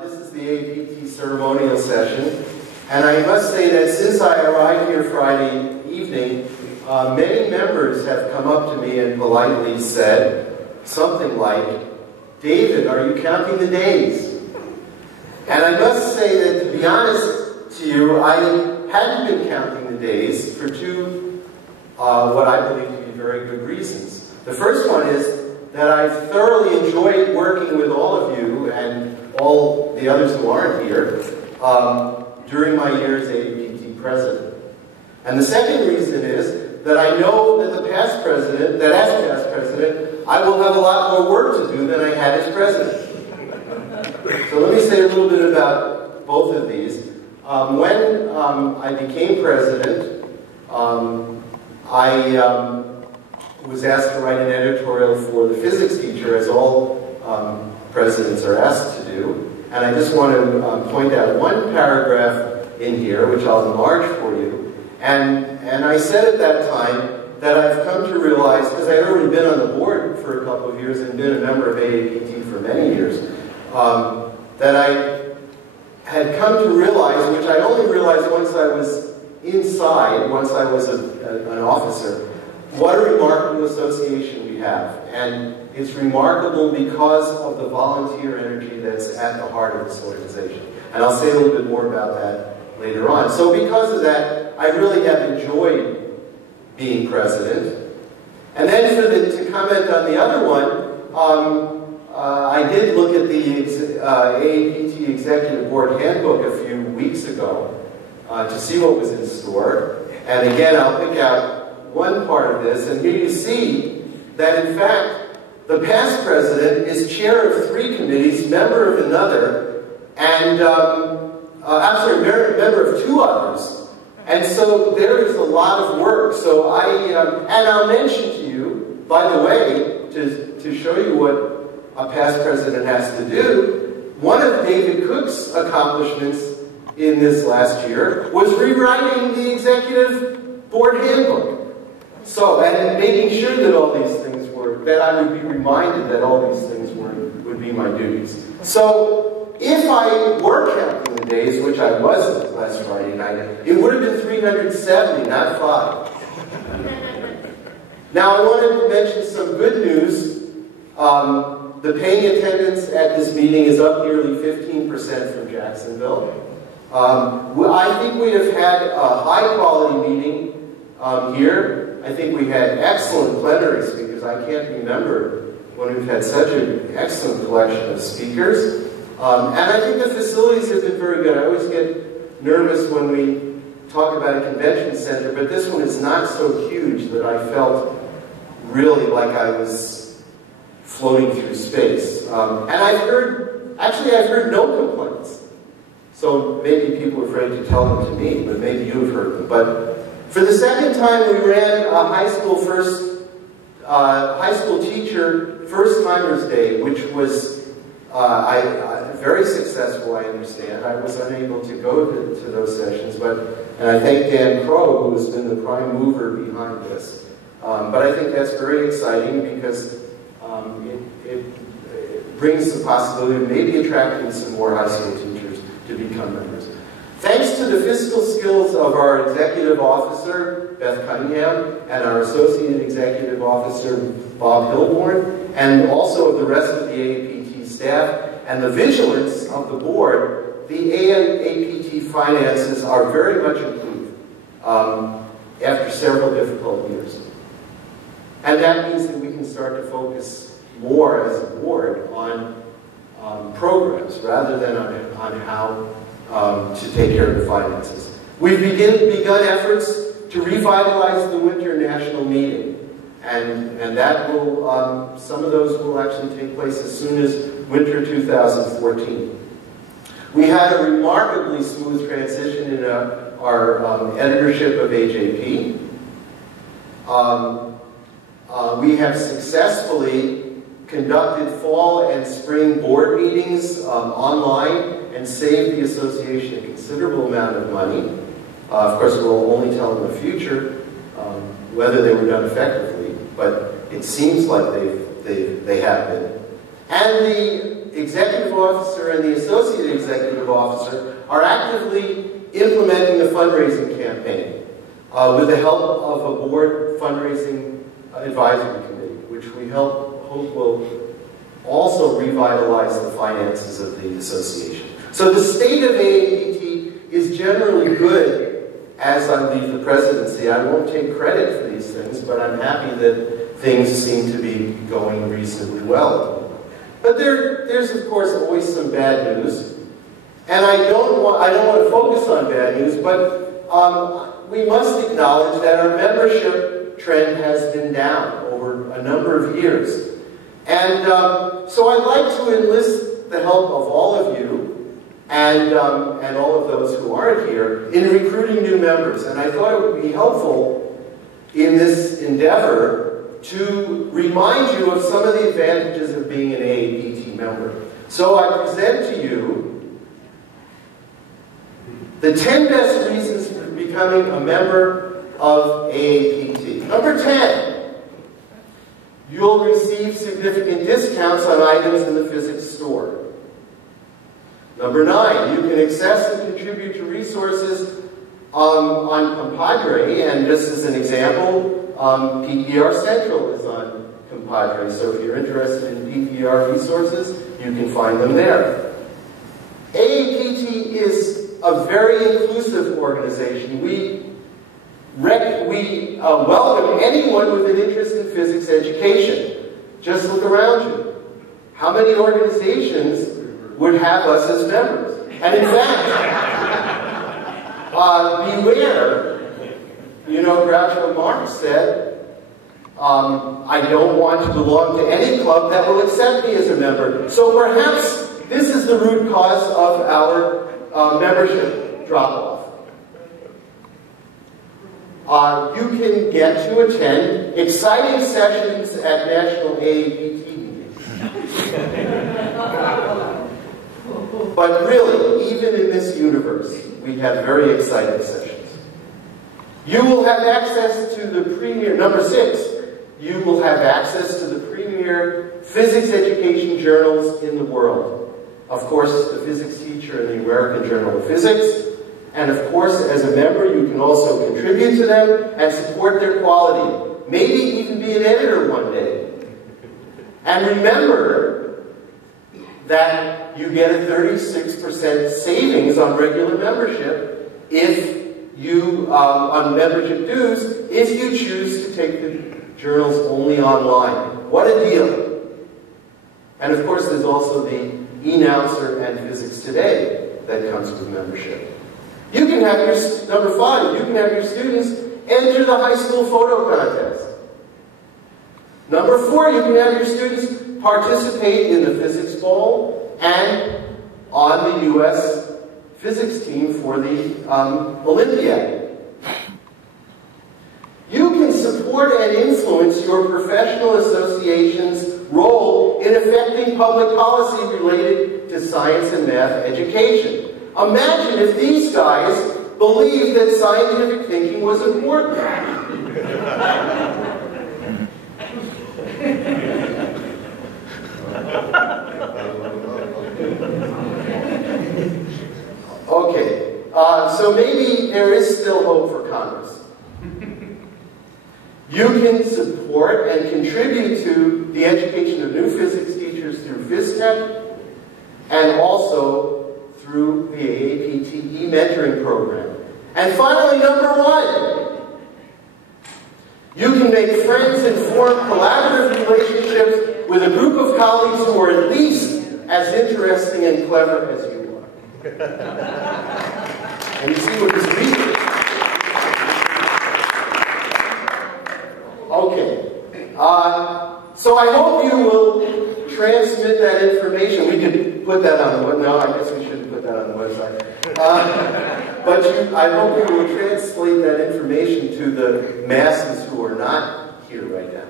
This is the AAPT ceremonial session, and I must say that since I arrived here Friday evening, many members have come up to me and politely said something like, "David, are you counting the days?" And I must say that, to be honest to you, I hadn't been counting the days for two, what I believe to be very good reasons. The first one is that I've thoroughly enjoyed working with all of you and all the others who aren't here during my year as AAPT president. And the second reason is that I know that as past president, I will have a lot more work to do than I had as president. So let me say a little bit about both of these. When I became president, I was asked to write an editorial for the physics teacher, as all presidents are asked to do. And I just want to point out one paragraph in here, which I'll enlarge for you. And I said at that time that I've come to realize, because I had already been on the board for a couple of years and been a member of AAPT for many years, that I had come to realize, which I only realized once I was inside, once I was an officer, what a remarkable association we have. And it's remarkable because of the volunteer energy that's at the heart of this organization. And I'll say a little bit more about that later on. So because of that, I really have enjoyed being president. And then to comment on the other one, I did look at the AAPT Executive Board Handbook a few weeks ago to see what was in store. And again, I'll pick out one part of this, and here you see that in fact, the past president is chair of 3 committees, member of another, and member of 2 others. And so there is a lot of work. So and I'll mention to you, by the way, to show you what a past president has to do, one of David Cook's accomplishments in this last year was rewriting the executive board handbook. So, and making sure that all these things were, that I would be reminded that all these things would be my duties. So, if I were counting the days, which I wasn't last Friday night, it would have been 370, not 5. Now, I wanted to mention some good news. The paying attendance at this meeting is up nearly 15% from Jacksonville. I think we have had a high-quality meeting here. I think we had excellent plenary speakers. I can't remember when we've had such an excellent collection of speakers. And I think the facilities have been very good. I always get nervous when we talk about a convention center, but this one is not so huge that I felt really like I was floating through space. And I've heard no complaints. So maybe people are afraid to tell them to me, but maybe you've heard them. But for the second time, we ran a high school teacher first-timers day, which was very successful, I understand. I was unable to go to those sessions, and I thank Dan Crow, who has been the prime mover behind this. But I think that's very exciting because it brings the possibility of maybe attracting some more high school teachers to become members. Thanks to the fiscal skills of our executive officer, Beth Cunningham, and our associate executive officer, Bob Hilborn, and also of the rest of the AAPT staff, and the vigilance of the board, the AAPT finances are very much improved after several difficult years. And that means that we can start to focus more as a board on programs rather than on how to take care of the finances. We've begun efforts to revitalize the Winter National Meeting, and that will, some of those will actually take place as soon as winter 2014. We had a remarkably smooth transition in our editorship of AJP. We have successfully conducted fall and spring board meetings online and saved the association a considerable amount of money. Of course, we'll only tell in the future whether they were done effectively, but it seems like they have been. And the executive officer and the associate executive officer are actively implementing a fundraising campaign with the help of a board fundraising advisory committee, which we hope will also revitalize the finances of the association. So the state of AAPT is generally good as I leave the presidency. I won't take credit for these things, but I'm happy that things seem to be going reasonably well. But there's of course always some bad news. And I don't want to focus on bad news, but we must acknowledge that our membership trend has been down over a number of years. And so I'd like to enlist the help of all of you and all of those who aren't here in recruiting new members. And I thought it would be helpful in this endeavor to remind you of some of the advantages of being an AAPT member. So I present to you the 10 best reasons for becoming a member of AAPT. Number 10, you'll receive significant discounts on items in the physics store. Number 9, you can access and contribute to resources on Compadre, and just as an example, PPR Central is on Compadre, so if you're interested in PPR resources, you can find them there. AAPT is a very inclusive organization. We welcome anyone with an interest in physics education. Just look around you. How many organizations would have us as members? And in fact, beware, you know, Groucho Marx said, I don't want to belong to any club that will accept me as a member. So perhaps this is the root cause of our membership drop-off. You can get to attend exciting sessions at National AAPT meetings. But really, even in this universe, we have very exciting sessions. You will have access to the premier, number 6, you will have access to the premier physics education journals in the world. Of course, the Physics Teacher and the American Journal of Physics. And of course, as a member, you can also contribute to them and support their quality. Maybe even be an editor one day. And remember that you get a 36% savings on regular membership if you, on membership dues, if you choose to take the journals only online. What a deal. And of course, there's also the e-Announcer and Physics Today that comes with membership. You can have your, number 5, you can have your students enter the high school photo contest. Number 4, you can have your students participate in the Physics Bowl and on the U.S. physics team for the Olympiad. You can support and influence your professional association's role in affecting public policy related to science and math education. Imagine if these guys believed that scientific thinking was important. Okay, so maybe there is still hope for Congress. You can support and contribute to the education of new physics teachers through PhysTech and also through the AAPT e-mentoring program. And finally, number 1, you can make friends and form collaborative relationships with a group of colleagues who are at least as interesting and clever as you are. And you see what this means? Okay. So I hope you will transmit that information. We could put that on the website. No, I guess we shouldn't put that on the website. But I hope you will translate that information to the masses who are not here right now.